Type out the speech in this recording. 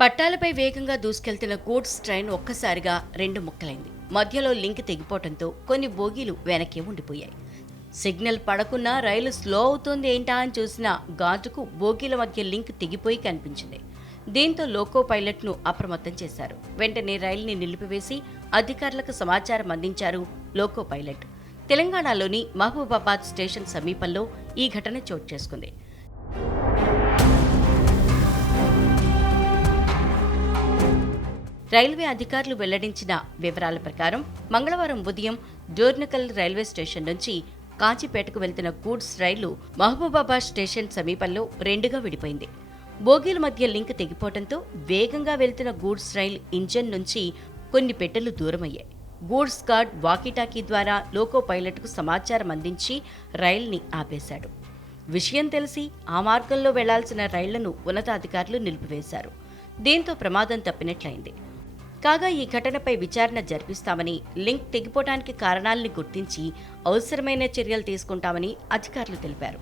పట్టాలపై వేగంగా దూసుకెళ్తున్న goods train ఒక్కసారిగా రెండు ముక్కలైంది. మధ్యలో లింక్ తెగిపోవడంతో కొన్ని బోగీలు వెనక్కి ఉండిపోయాయి. సిగ్నల్ పడకున్నా రైలు స్లో అవుతోంది ఏంటా అని చూసిన గాజుకు బోగీల మధ్య లింక్ తెగిపోయి కనిపించింది. దీంతో లోకో పైలట్ను అప్రమత్తం చేశారు. వెంటనే రైలుని నిలిపివేసి అధికారులకు సమాచారం అందించారు లోకో పైలట్. తెలంగాణలోని మహబూబాబాద్ స్టేషన్ సమీపంలో ఈ ఘటన చోటు చేసుకుంది. రైల్వే అధికారులు వెల్లడించిన వివరాల ప్రకారం మంగళవారం ఉదయం డోర్నకల్ రైల్వే స్టేషన్ నుంచి కాచిపేటకు వెళ్తున్న గూడ్స్ రైలు మహబూబాబాద్ స్టేషన్ సమీపంలో రెండుగా విడిపోయింది. బోగీల మధ్య లింక్ తెగిపోవడంతో వేగంగా వెళ్తున్న గూడ్స్ రైల్ ఇంజన్ నుంచి కొన్ని పెట్టెలు దూరమయ్యాయి. గూడ్స్ గార్డ్ వాకీటాకీ ద్వారా లోకో పైలట్కు సమాచారం అందించి రైల్ని ఆపేశాడు. విషయం తెలిసి ఆ మార్గంలో వెళ్ళాల్సిన రైళ్ళను ఉన్నతాధికారులు నిలిపివేశారు. దీంతో ప్రమాదం తప్పినట్లయింది. కాగా ఈ ఘటనపై విచారణ జరిపిస్తామని లింక్ తెగిపోవడానికి కారణాలను గుర్తించి అవసరమైన చర్యలు తీసుకుంటామని అధికారులు తెలిపారు.